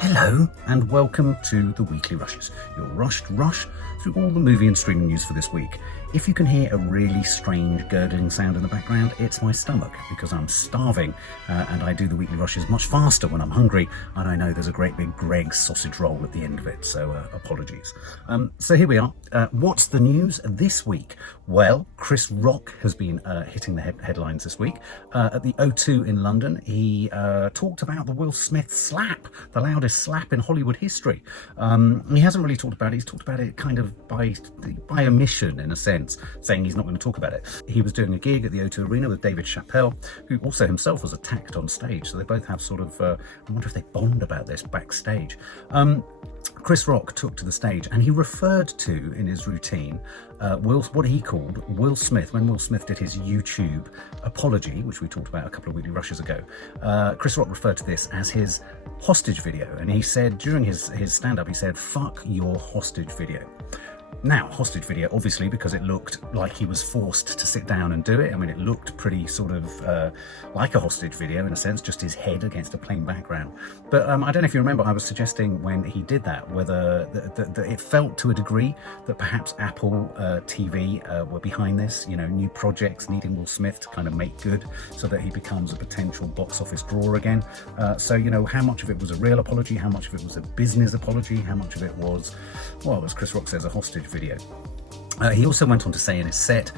Hello and welcome to the Weekly Rushes, your rushed rush through all the movie and streaming news for this week. If you can hear a really strange gurgling sound in the background, it's my stomach because I'm starving and I do the Weekly Rushes much faster when I'm hungry, and I know there's a great big Greggs sausage roll at the end of it, so apologies. So here we are. What's the news this week? Well, Chris Rock has been hitting the headlines this week. At the O2 in London, he talked about the Will Smith slap, the loudest slap in Hollywood history. He hasn't really talked about it. He's talked about it kind of by omission, in a sense, saying he's not going to talk about it. He was doing a gig at the O2 Arena with David Chappelle, who also himself was attacked on stage. So they both have sort of, I wonder if they bond about this backstage. Chris Rock took to the stage and he referred to, in his routine, what he called Will Smith, when Will Smith did his YouTube apology, which we talked about a couple of Weekly Rushes ago. Chris Rock referred to this as his hostage video, and he said during his stand-up, he said, "Fuck your hostage video." Now, hostage video, obviously, because it looked like he was forced to sit down and do it. I mean, it looked pretty sort of like a hostage video in a sense, just his head against a plain background. But I don't know if you remember, I was suggesting when he did that, whether it felt to a degree that perhaps Apple TV were behind this, you know, new projects needing Will Smith to kind of make good so that he becomes a potential box office draw again. So, you know, how much of it was a real apology, how much of it was a business apology, how much of it was, well, as Chris Rock says, a hostage video. He also went on to say in his set,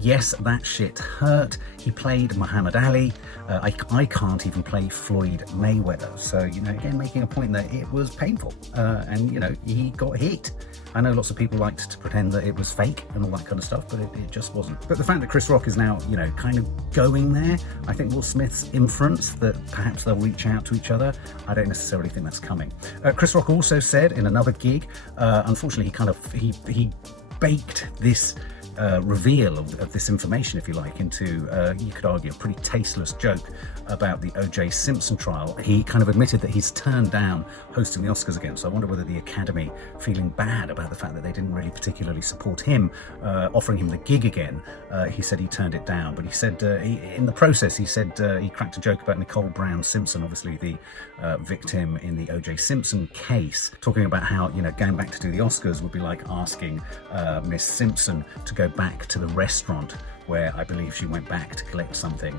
yes, that shit hurt. He played Muhammad Ali. I can't even play Floyd Mayweather. So, you know, again, making a point that it was painful. And, you know, he got hit. I know lots of people liked to pretend that it was fake and all that kind of stuff, but it just wasn't. But the fact that Chris Rock is now, you know, kind of going there, I think Will Smith's inference that perhaps they'll reach out to each other, I don't necessarily think that's coming. Chris Rock also said in another gig, unfortunately, he baked this reveal of this information, if you like, into, you could argue, a pretty tasteless joke about the O.J. Simpson trial. He kind of admitted that he's turned down hosting the Oscars again, so I wonder whether the Academy, feeling bad about the fact that they didn't really particularly support him, offering him the gig again, he said he turned it down. But he said, in the process, he said he cracked a joke about Nicole Brown Simpson, obviously the victim in the O.J. Simpson case, talking about how, you know, going back to do the Oscars would be like asking Miss Simpson to go back to the restaurant where I believe she went back to collect something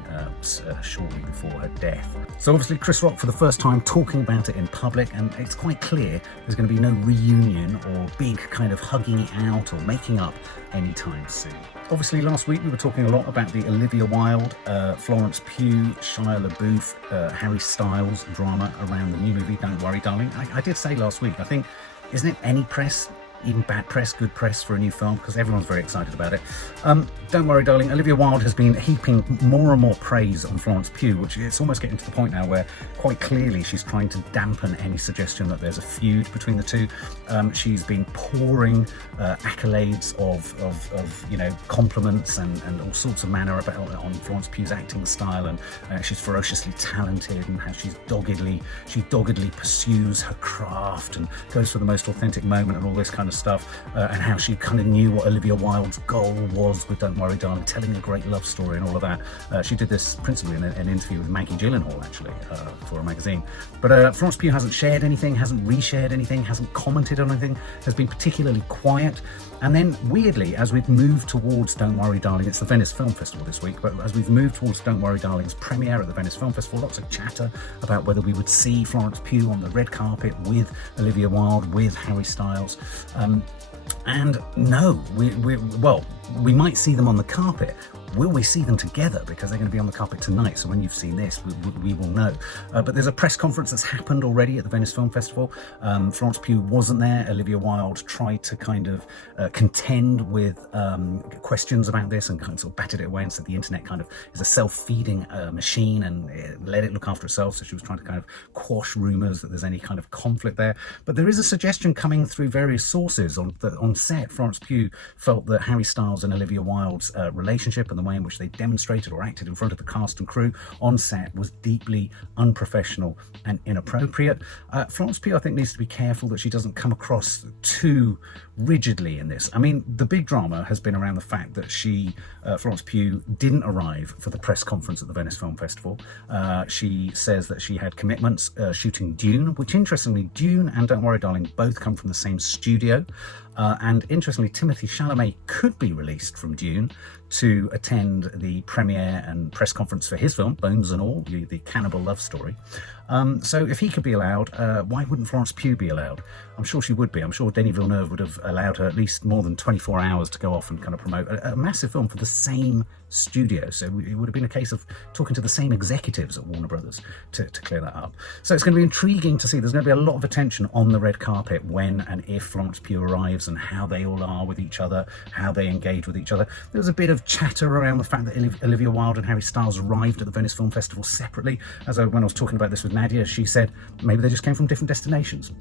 shortly before her death. So obviously Chris Rock for the first time talking about it in public, and it's quite clear there's going to be no reunion or big kind of hugging it out or making up anytime soon. Obviously last week we were talking a lot about the Olivia Wilde, Florence Pugh, Shia LaBeouf, Harry Styles drama around the new movie Don't Worry Darling. I did say last week, I think, isn't it any press, even bad press, good press for a new film, because everyone's very excited about it. Don't worry, darling. Olivia Wilde has been heaping more and more praise on Florence Pugh, which it's almost getting to the point now where quite clearly she's trying to dampen any suggestion that there's a feud between the two. She's been pouring accolades of you know, compliments and all sorts of manner about on Florence Pugh's acting style, and she's ferociously talented, and how she doggedly pursues her craft and goes for the most authentic moment and all this kind of stuff, and how she kind of knew what Olivia Wilde's goal was with Don't Worry Darling, telling a great love story and all of that. She did this principally in an interview with Maggie Gyllenhaal, actually, for a magazine. But Florence Pugh hasn't shared anything, hasn't reshared anything, hasn't commented on anything, has been particularly quiet. And then, weirdly, as we've moved towards Don't Worry Darling, it's the Venice Film Festival this week, but as we've moved towards Don't Worry Darling's premiere at the Venice Film Festival, lots of chatter about whether we would see Florence Pugh on the red carpet with Olivia Wilde, with Harry Styles. And no, we might see them on the carpet. Will we see them together? Because they're going to be on the carpet tonight, so when you've seen this, we will know. But there's a press conference that's happened already at the Venice Film Festival. Florence Pugh wasn't there. Olivia Wilde tried to kind of contend with questions about this and kind of sort of batted it away and said the internet kind of is a self-feeding machine and let it look after itself. So she was trying to kind of quash rumours that there's any kind of conflict there. But there is a suggestion coming through various sources that on set, Florence Pugh felt that Harry Styles and Olivia Wilde's relationship and the way in which they demonstrated or acted in front of the cast and crew on set was deeply unprofessional and inappropriate. Florence Pugh, I think, needs to be careful that she doesn't come across too rigidly in this. I mean, the big drama has been around the fact that Florence Pugh, didn't arrive for the press conference at the Venice Film Festival. She says that she had commitments shooting Dune, which interestingly, Dune and Don't Worry Darling both come from the same studio. And interestingly, Timothée Chalamet could be released from Dune to attend the premiere and press conference for his film, Bones and All, the cannibal love story. So if he could be allowed, why wouldn't Florence Pugh be allowed? I'm sure she would be. I'm sure Denis Villeneuve would have allowed her at least more than 24 hours to go off and kind of promote a massive film for the same studio. So it would have been a case of talking to the same executives at Warner Brothers to clear that up. So it's going to be intriguing to see. There's going to be a lot of attention on the red carpet when and if Florence Pugh arrives and how they all are with each other, how they engage with each other. There was a bit of chatter around the fact that Olivia Wilde and Harry Styles arrived at the Venice Film Festival separately. When I was talking about this with Nadia, she said maybe they just came from different destinations.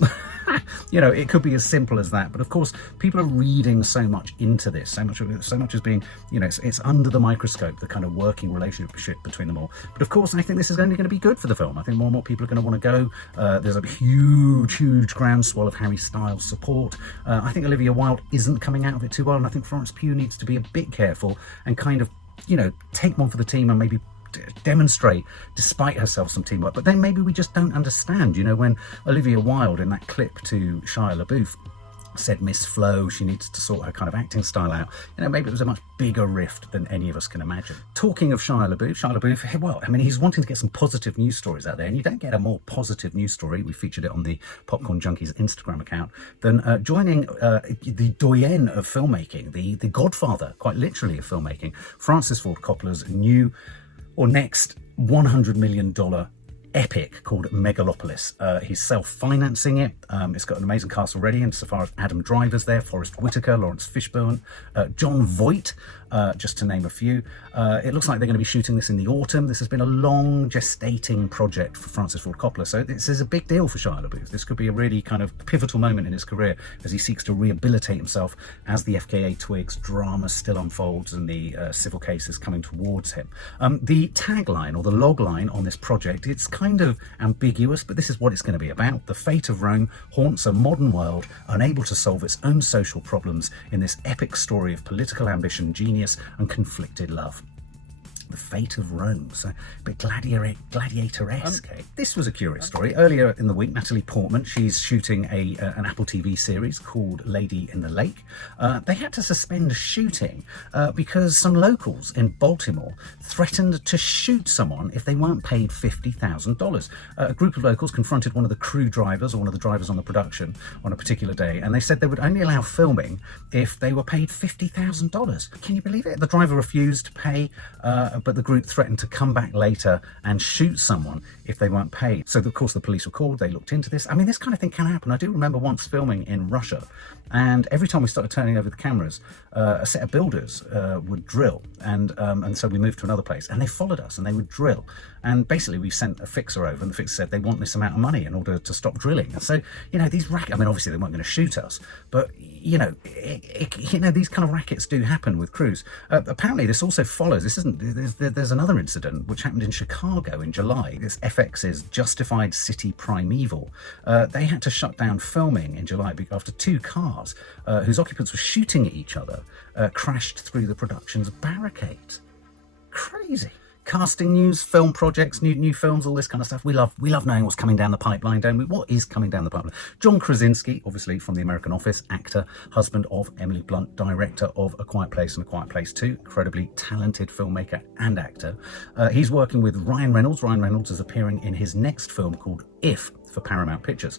You know, it could be as simple as that. But of course, people are reading so much into this, so much as being, you know, it's under the microscope, the kind of working relationship between them all. But of course, I think this is only going to be good for the film. I think more and more people are going to want to go. There's a huge groundswell of Harry Styles support. I think Olivia Wilde isn't coming out of it too well, and I think Florence Pugh needs to be a bit careful and kind of, you know, take one for the team and maybe demonstrate, despite herself, some teamwork. But then maybe we just don't understand, you know, when Olivia Wilde in that clip to Shia LaBeouf said Miss Flo, she needs to sort her kind of acting style out. You know, maybe it was a much bigger rift than any of us can imagine. Talking of Shia LaBeouf, well, I mean, he's wanting to get some positive news stories out there, and you don't get a more positive news story, we featured it on the Popcorn Junkies Instagram account, than joining the doyen of filmmaking, the godfather, quite literally, of filmmaking, Francis Ford Coppola's next $100 million epic called Megalopolis. He's self-financing it. It's got an amazing cast already, insofar as Adam Driver's there, Forrest Whitaker, Lawrence Fishburne, John Voight, just to name a few. It looks like they're going to be shooting this in the autumn. This has been a long gestating project for Francis Ford Coppola, so this is a big deal for Shia LaBeouf. This could be a really kind of pivotal moment in his career as he seeks to rehabilitate himself as the FKA twigs, drama still unfolds, and the civil case is coming towards him. The tagline, or the logline on this project, it's kind of ambiguous, but this is what it's going to be about. The fate of Rome haunts a modern world unable to solve its own social problems in this epic story of political ambition, genius, and conflicted love. The fate of Rome, so a bit gladiator-esque. This was a curious story. Earlier in the week, Natalie Portman, she's shooting an Apple TV series called Lady in the Lake. They had to suspend shooting because some locals in Baltimore threatened to shoot someone if they weren't paid $50,000. A group of locals confronted one of the crew drivers, or one of the drivers on the production, on a particular day, and they said they would only allow filming if they were paid $50,000. Can you believe it? The driver refused to pay, but the group threatened to come back later and shoot someone if they weren't paid. So, of course, the police were called. They looked into this. I mean, this kind of thing can happen. I do remember once filming in Russia, and every time we started turning over the cameras, a set of builders would drill, and so we moved to another place, and they followed us, and they would drill. And basically, we sent a fixer over, and the fixer said they want this amount of money in order to stop drilling. And so, you know, these rackets, I mean, obviously they weren't going to shoot us, but, you know, these kind of rackets do happen with crews. Apparently, this also follows, there's another incident which happened in Chicago in July. This FX's Justified City Primeval. They had to shut down filming in July after two cars whose occupants were shooting at each other crashed through the production's barricade. Crazy. Casting news, film projects, new films, all this kind of stuff. We love knowing what's coming down the pipeline, don't we? What is coming down the pipeline? John Krasinski, obviously from The American Office, actor, husband of Emily Blunt, director of A Quiet Place and A Quiet Place 2, incredibly talented filmmaker and actor. He's working with Ryan Reynolds. Ryan Reynolds is appearing in his next film called If, for Paramount Pictures.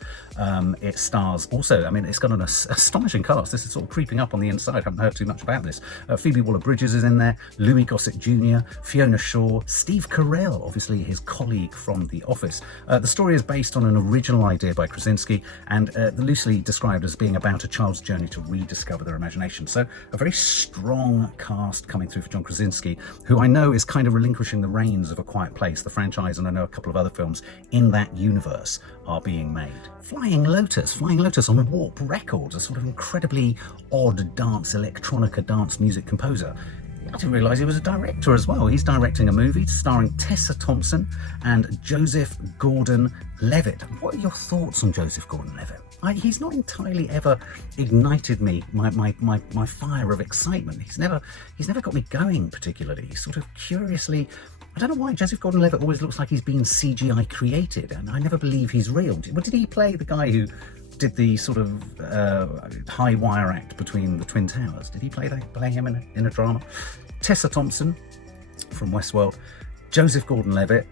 It stars also, I mean, it's got an astonishing cast. This is sort of creeping up on the inside. I haven't heard too much about this. Phoebe Waller-Bridges is in there, Louis Gossett Jr., Fiona Shaw, Steve Carell, obviously his colleague from The Office. The story is based on an original idea by Krasinski and loosely described as being about a child's journey to rediscover their imagination. So a very strong cast coming through for John Krasinski, who I know is kind of relinquishing the reins of A Quiet Place, the franchise, and I know a couple of other films in that universe, are being made. Flying Lotus on Warp Records, a sort of incredibly odd electronica dance music composer. I didn't realise he was a director as well. He's directing a movie starring Tessa Thompson and Joseph Gordon-Levitt. What are your thoughts on Joseph Gordon-Levitt? He's not entirely ever ignited my fire of excitement. He's never got me going particularly. He's sort of curiously, I don't know why Joseph Gordon-Levitt always looks like he's been CGI created, and I never believe he's real. Did he play the guy who did the sort of high wire act between the Twin Towers? Did he play him in a drama? Tessa Thompson from Westworld. Joseph Gordon-Levitt,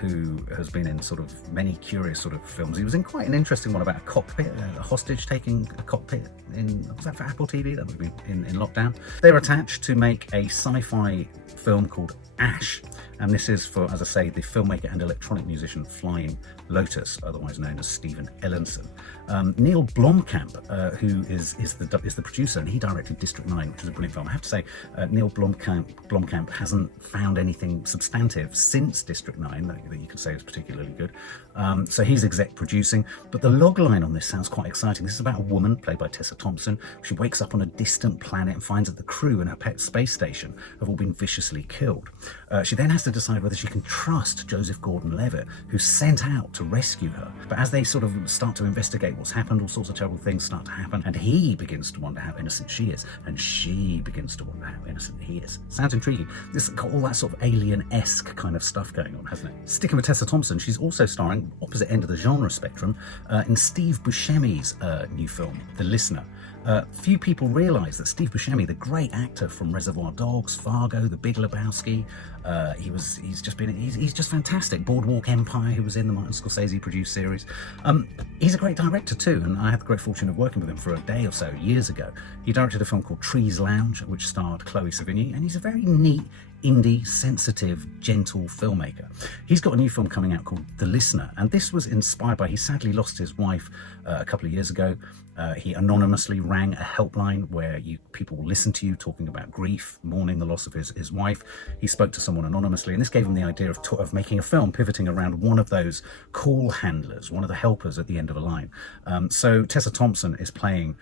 who has been in sort of many curious sort of films. He was in quite an interesting one about a cockpit, a hostage taking a cockpit was that for Apple TV? That would be in lockdown. They're attached to make a sci-fi film called Ash, and this is for, as I say, the filmmaker and electronic musician Flying Lotus, otherwise known as Stephen Ellenson. Neil Blomkamp, who is the producer, and he directed District 9, which is a brilliant film. I have to say, Neil Blomkamp hasn't found anything substantive since District 9 that you could say is particularly good. So he's exec producing, but the logline on this sounds quite exciting. This is about a woman, played by Tessa Thompson. She wakes up on a distant planet and finds that the crew and her pet space station have all been viciously killed. She then has to decide whether she can trust Joseph Gordon-Levitt, who's sent out to rescue her. But as they sort of start to investigate what's happened, all sorts of terrible things start to happen, and he begins to wonder how innocent she is, and she begins to wonder how innocent he is. Sounds intriguing. This has got all that sort of Alien-esque kind of stuff going on, hasn't it? Sticking with Tessa Thompson, she's also starring, opposite end of the genre spectrum, in Steve Buscemi's new film, The Listener. Few people realise that Steve Buscemi, the great actor from Reservoir Dogs, Fargo, The Big Lebowski, he's just fantastic. Boardwalk Empire, who was in the Martin Scorsese produced series. He's a great director too, and I had the great fortune of working with him for a day or so years ago. He directed a film called Trees Lounge, which starred Chloe Sevigny, and he's a very neat, indie, sensitive, gentle filmmaker. He's got a new film coming out called The Listener, and this was inspired by, he sadly lost his wife a couple of years ago. He anonymously rang a helpline where people will listen to you talking about grief, mourning the loss of his wife. He spoke to someone anonymously, and this gave him the idea of making a film pivoting around one of those call handlers, one of the helpers at the end of a line. So Tessa Thompson is playing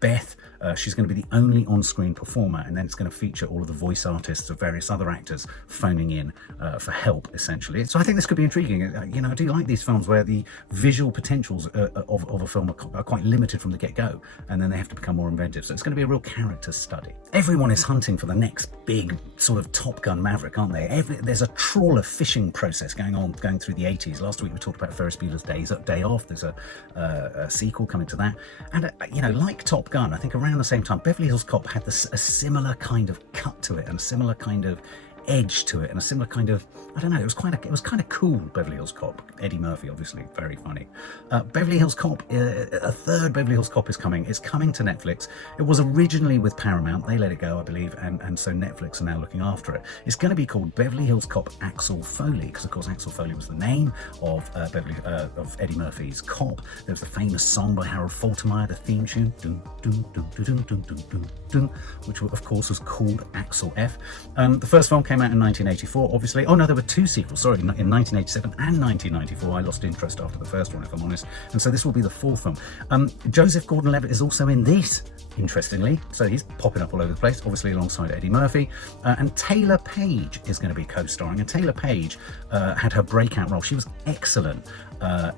Beth. She's going to be the only on-screen performer, and then it's going to feature all of the voice artists of various other actors phoning in for help, essentially. So I think this could be intriguing. I do like these films where the visual potentials of a film are quite limited from the get-go, and then they have to become more inventive. So it's going to be a real character study. Everyone is hunting for the next big sort of Top Gun Maverick, aren't they? There's a trawler fishing process going through the 80s. Last week we talked about Ferris Bueller's Day Off. There's a sequel coming to that. And, like Top Gun, I think around the same time, Beverly Hills Cop had a similar kind of cut to it and a similar kind of edge to it and a similar kind of, I don't know, it was kind of cool. Beverly Hills Cop, Eddie Murphy, obviously very funny. Beverly Hills Cop, a third Beverly Hills Cop is coming. It's coming to Netflix. It was originally with Paramount. They let it go, I believe, and so Netflix are now looking after it. It's going to be called Beverly Hills Cop Axel Foley, because of course Axel Foley was the name of Eddie Murphy's Cop. There was the famous song by Harold Faltermeyer, the theme tune, dun, dun, dun, dun, dun, dun, dun, dun, dun, which of course was called Axel F. The first film came out in 1984, obviously. Oh no, there were two sequels, sorry, in 1987 and 1994. I lost interest after the first one, if I'm honest, and so this will be the fourth film. Joseph Gordon-Levitt is also in this, interestingly, so he's popping up all over the place, obviously alongside Eddie Murphy, and Taylor Page is going to be co-starring, and Taylor Page had her breakout role. She was excellent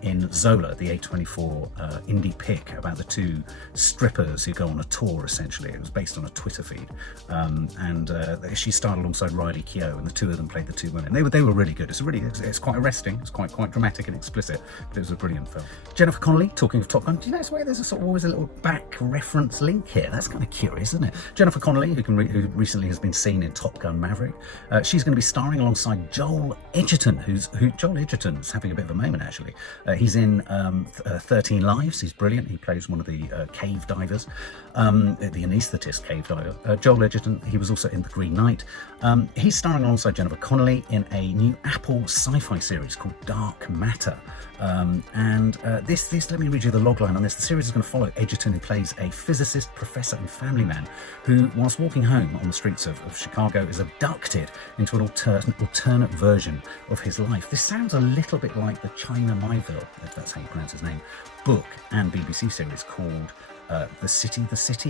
in Zola, the A24 indie pick about the two strippers who go on a tour, essentially. It was based on a Twitter feed, and she starred alongside Riley Keough, and the two of them played the two women. They were really good. It's quite arresting. It's quite dramatic and explicit, but it was a brilliant film. Jennifer Connelly, talking of Top Gun, do you notice where there's always a little back reference link here? That's kind of curious, isn't it? Jennifer Connelly, who recently has been seen in Top Gun Maverick, she's going to be starring alongside Joel Edgerton, Joel Edgerton's having a bit of a moment, actually. He's in 13 Lives. He's brilliant. He plays one of the cave divers, the anaesthetist cave diver. Joel Edgerton, he was also in The Green Knight. He's starring alongside Jennifer Connelly in a new Apple sci-fi series called Dark Matter. This, let me read you the logline on this. The series is going to follow Edgerton, who plays a physicist, professor and family man who, whilst walking home on the streets of Chicago, is abducted into an alternate version of his life. This sounds a little bit like the China Wyville, if that's how you pronounce his name, book and BBC series called the City,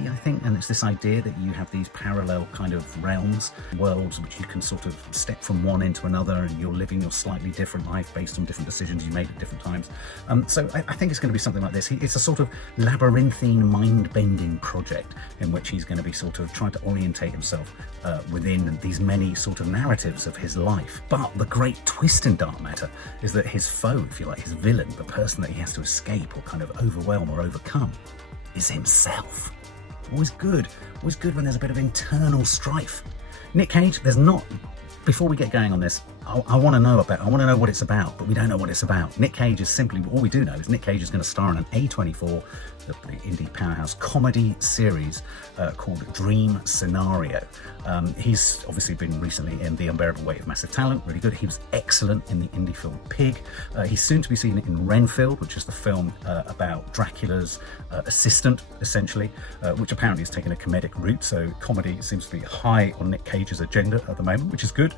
I think. And it's this idea that you have these parallel kind of realms, worlds, which you can sort of step from one into another, and you're living your slightly different life based on different decisions you made at different times. So I think it's going to be something like this. It's a sort of labyrinthine, mind-bending project in which he's going to be sort of trying to orientate himself within these many sort of narratives of his life. But the great twist in Dark Matter is that his foe, if you like, his villain, the person that he has to escape or kind of overwhelm or overcome, is himself. Always good when there's a bit of internal strife. Nick Cage, before we get going on this, I want to know what it's about, but we don't know what it's about. Nick Cage is simply, all we do know is Nick Cage is going to star in an A24, the indie powerhouse comedy series called Dream Scenario. He's obviously been recently in The Unbearable Weight of Massive Talent, really good. He was excellent in the indie film Pig. He's soon to be seen in Renfield, which is the film about Dracula's assistant, essentially, which apparently has taken a comedic route, so comedy seems to be high on Nick Cage's agenda at the moment, which is good.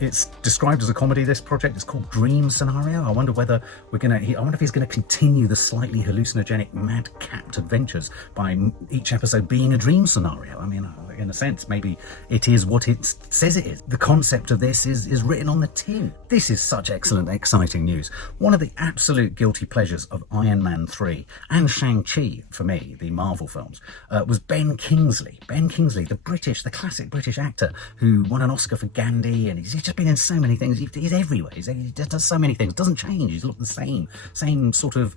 It's described as a comedy, this project. It's called Dream Scenario. I wonder whether I wonder if he's going to continue the slightly hallucinogenic, mad-capped adventures by each episode being a dream scenario. I mean, in a sense, maybe it is what it says it is. The concept of this is written on the tin. This is such excellent, exciting news. One of the absolute guilty pleasures of Iron Man 3 and Shang-Chi, for me, the Marvel films, was Ben Kingsley. Ben Kingsley, the classic British actor who won an Oscar for Gandhi, and he's just been in so many things. He's everywhere. He just does so many things. Doesn't change. He's looked the same sort of,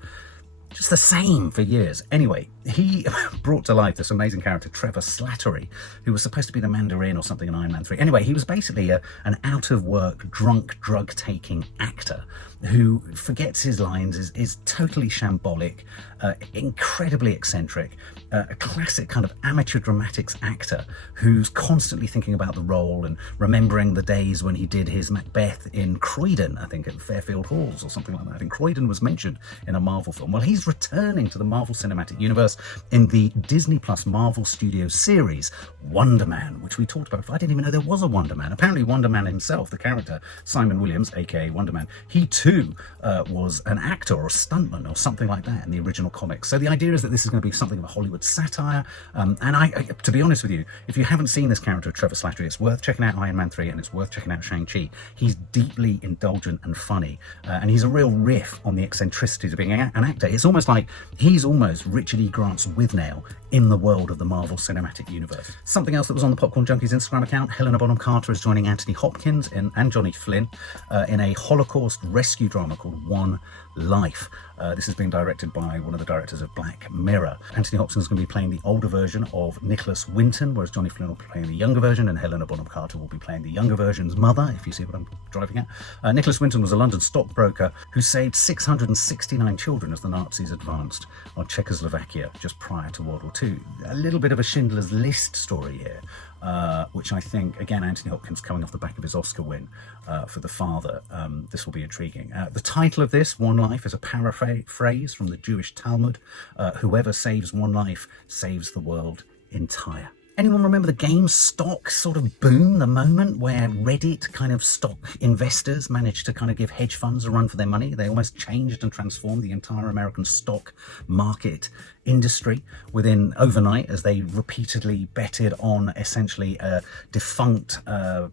just the same for years. Anyway, he brought to life this amazing character, Trevor Slattery, who was supposed to be the Mandarin or something in Iron Man 3. Anyway, he was basically an out-of-work, drunk, drug-taking actor who forgets his lines, is totally shambolic, incredibly eccentric, a classic kind of amateur dramatics actor who's constantly thinking about the role and remembering the days when he did his Macbeth in Croydon, I think at Fairfield Halls or something like that. I think Croydon was mentioned in a Marvel film. Well, he's returning to the Marvel Cinematic Universe in the Disney Plus Marvel Studios series Wonder Man, which we talked about before. I didn't even know there was a Wonder Man. Apparently Wonder Man himself, the character Simon Williams, aka Wonder Man, he too was an actor or a stuntman or something like that in the original comics. So the idea is that this is going to be something of a Hollywood satire. And I, to be honest with you, if you haven't seen this character of Trevor Slattery, it's worth checking out Iron Man 3 and it's worth checking out Shang-Chi. He's deeply indulgent and funny, and he's a real riff on the eccentricities of being an actor. It's almost like he's almost Richard E. Grant's Withnail in the world of the Marvel Cinematic Universe. Something else that was on the Popcorn Junkies Instagram account, Helena Bonham Carter is joining Anthony Hopkins and Johnny Flynn in a Holocaust rescue drama called One Life. This is being directed by one of the directors of Black Mirror. Anthony Hopkins is going to be playing the older version of Nicholas Winton, whereas Johnny Flynn will be playing the younger version, and Helena Bonham Carter will be playing the younger version's mother, if you see what I'm driving at. Nicholas Winton was a London stockbroker who saved 669 children as the Nazis advanced on Czechoslovakia just prior to World War II. A little bit of a Schindler's List story here. Which I think, again, Anthony Hopkins coming off the back of his Oscar win for The Father, this will be intriguing. The title of this, One Life, is a paraphrase from the Jewish Talmud. Whoever saves one life saves the world entire. Anyone remember the GameStop sort of boom, the moment where Reddit kind of stock investors managed to kind of give hedge funds a run for their money? They almost changed and transformed the entire American stock market industry within overnight as they repeatedly betted on essentially a defunct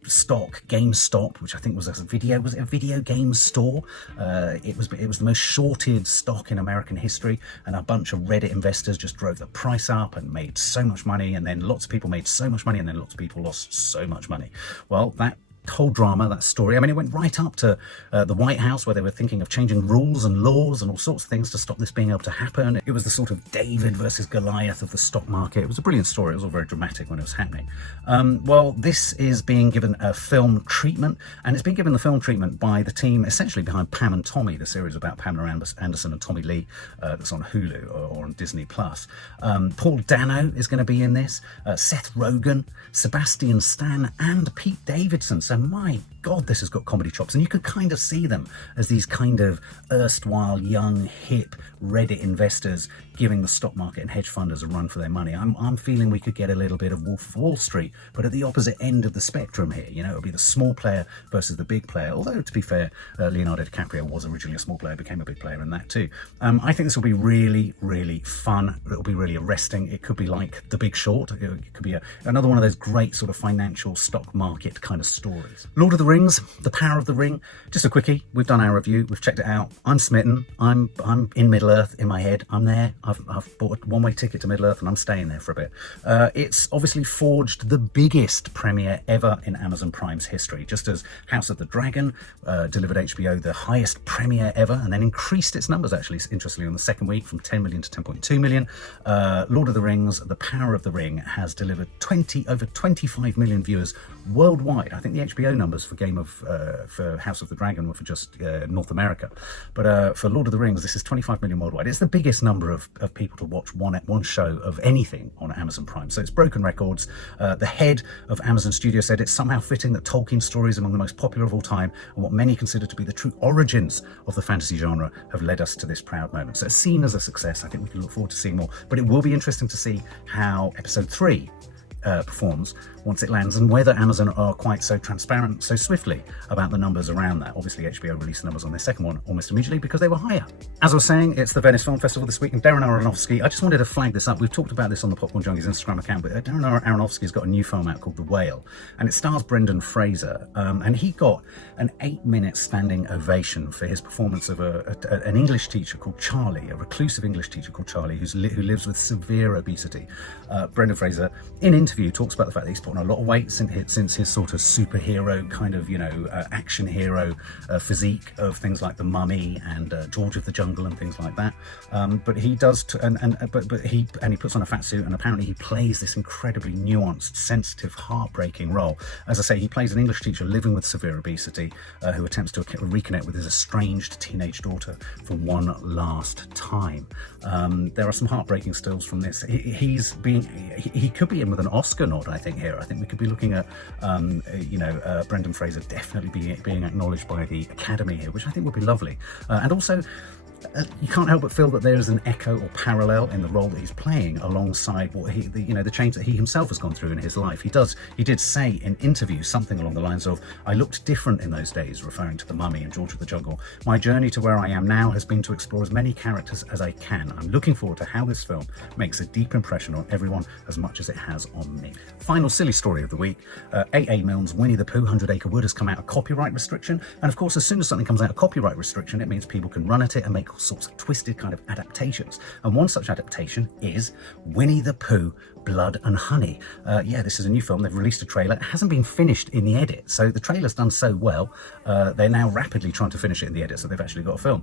stock, GameStop, which I think was a video game store. It was the most shorted stock in American history, and a bunch of Reddit investors just drove the price up and made so much money, and then lots of people made so much money, and then lots of people lost so much money. Well, that whole drama, that story, I mean, it went right up to the White House, where they were thinking of changing rules and laws and all sorts of things to stop this being able to happen. It was the sort of David versus Goliath of the stock market. It was a brilliant story. It was all very dramatic when it was happening. Well, this is being given a film treatment, and it's been given the film treatment by the team essentially behind Pam and Tommy, the series about Pamela Anderson and Tommy Lee that's on Hulu or on Disney Plus. Paul Dano is going to be in this, Seth Rogen, Sebastian Stan, and Pete Davidson. also, my God, this has got comedy chops. And you could kind of see them as these kind of erstwhile, young, hip Reddit investors giving the stock market and hedge funders a run for their money. I'm feeling we could get a little bit of Wolf of Wall Street, but at the opposite end of the spectrum here. You know, it'll be the small player versus the big player. Although, to be fair, Leonardo DiCaprio was originally a small player, became a big player in that too. I think this will be really, really fun. It'll be really arresting. It could be like The Big Short. It could be another one of those great sort of financial stock market kind of stories. Lord of the Rings, The Power of the Ring. Just a quickie. We've done our review. We've checked it out. I'm smitten. I'm in Middle Earth in my head. I'm there. I've bought a one-way ticket to Middle Earth and I'm staying there for a bit. It's obviously forged the biggest premiere ever in Amazon Prime's history. Just as House of the Dragon delivered HBO the highest premiere ever and then increased its numbers, actually, interestingly, on the second week from 10 million to 10.2 million. Lord of the Rings, The Power of the Ring has delivered over 25 million viewers worldwide. I think the HBO numbers for House of the Dragon were for just North America. But for Lord of the Rings, this is 25 million worldwide. It's the biggest number of people to watch one show of anything on Amazon Prime. So it's broken records. The head of Amazon Studio said it's somehow fitting that Tolkien's stories among the most popular of all time and what many consider to be the true origins of the fantasy genre have led us to this proud moment. So it's seen as a success. I think we can look forward to seeing more. But it will be interesting to see how episode 3 performs once it lands and whether Amazon are quite so transparent so swiftly about the numbers around that. Obviously HBO released the numbers on their second one almost immediately because they were higher. As I was saying, it's the Venice Film Festival this week and Darren Aronofsky, I just wanted to flag this up. We've talked about this on the Popcorn Junkies Instagram account, but Darren Aronofsky's got a new film out called The Whale and it stars Brendan Fraser and he got an 8-minute standing ovation for his performance of an English teacher called Charlie, a reclusive English teacher called Charlie who lives with severe obesity. Brendan Fraser in interview talks about the fact that he's put on a lot of weight since his sort of superhero kind of, action hero physique of things like The Mummy and George of the Jungle and things like that. But he does, he puts on a fat suit and apparently he plays this incredibly nuanced, sensitive, heartbreaking role. As I say, he plays an English teacher living with severe obesity who attempts to reconnect with his estranged teenage daughter for one last time. There are some heartbreaking stills from this. He could be in with an Oscar nod, I think, here. I think we could be looking at, Brendan Fraser definitely being acknowledged by the Academy here, which I think would be lovely. And also, you can't help but feel that there is an echo or parallel in the role that he's playing alongside what the change that he himself has gone through in his life. He did say in interviews something along the lines of, I looked different in those days, referring to The Mummy and George of the Jungle. My journey to where I am now has been to explore as many characters as I can. I'm looking forward to how this film makes a deep impression on everyone as much as it has on me. Final silly story of the week. A.A. Milne's Winnie the Pooh 100 Acre Wood has come out of copyright restriction. And of course, as soon as something comes out of copyright restriction, it means people can run at it and make all sorts of twisted kind of adaptations. And one such adaptation is Winnie the Pooh, Blood and Honey. This is a new film. They've released a trailer. It hasn't been finished in the edit. So the trailer's done so well, they're now rapidly trying to finish it in the edit, so they've actually got a film.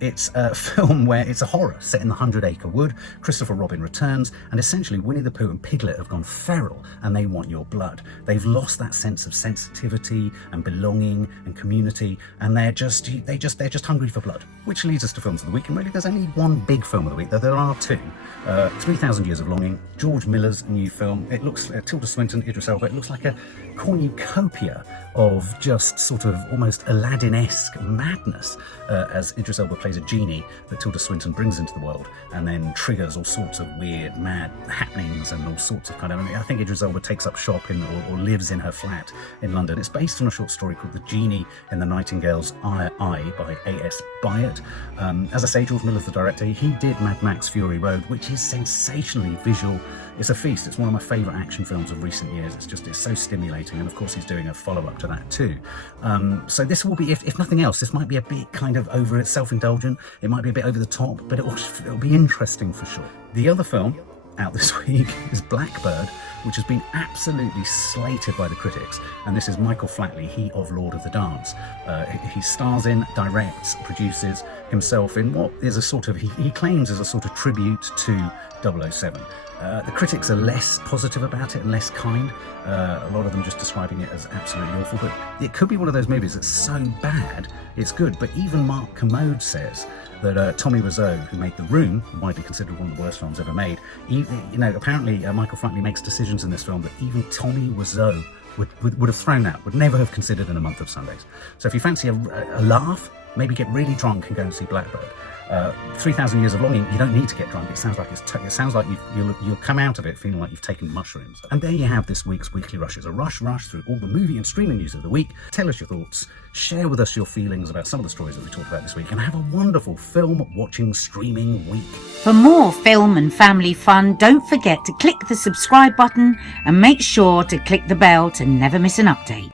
It's a film where it's a horror set in the 100 Acre Wood. Christopher Robin returns, and essentially Winnie the Pooh and Piglet have gone feral, and they want your blood. They've lost that sense of sensitivity and belonging and community, and they're just hungry for blood. Which leads us to films of the week, and really there's only one big film of the week, though there are two. 3,000 Years of Longing, George Miller's new film. It looks, Tilda Swinton, Idris Elba, it looks like a cornucopia of just sort of almost Aladdin-esque madness as Idris Elba plays a genie that Tilda Swinton brings into the world and then triggers all sorts of weird, mad happenings and all sorts of I think Idris Elba takes up shop or lives in her flat in London. It's based on a short story called The Genie in the Nightingale's Eye by A.S. Byatt. As I say, George Miller's the director. He did Mad Max Fury Road, which is sensationally visual. It's a feast. It's one of my favourite action films of recent years. It's so stimulating, and of course he's doing a follow-up to that too. So this will be, if nothing else, this might be a bit kind of over self-indulgent. It might be a bit over the top, but it'll be interesting for sure. The other film out this week is Blackbird, which has been absolutely slated by the critics, and this is Michael Flatley, he of Lord of the Dance. He stars in, directs, produces himself in what is a sort of, he claims is a sort of tribute to 007. The critics are less positive about it and less kind. A lot of them just describing it as absolutely awful, but it could be one of those movies that's so bad it's good. But even Mark Kermode says that Tommy Wiseau, who made The Room, widely considered one of the worst films ever made, apparently Michael Flatley makes decisions in this film that even Tommy Wiseau would have thrown out, would never have considered in a month of Sundays. So if you fancy a laugh, maybe get really drunk and go and see Blackbird. 3,000 Years of Longing, you don't need to get drunk. It sounds like you'll come out of it feeling like you've taken mushrooms. And there you have this week's Weekly Rushes, a rush through all the movie and streaming news of the week. Tell us your thoughts, share with us your feelings about some of the stories that we talked about this week, and have a wonderful film-watching, streaming week. For more film and family fun, don't forget to click the subscribe button and make sure to click the bell to never miss an update.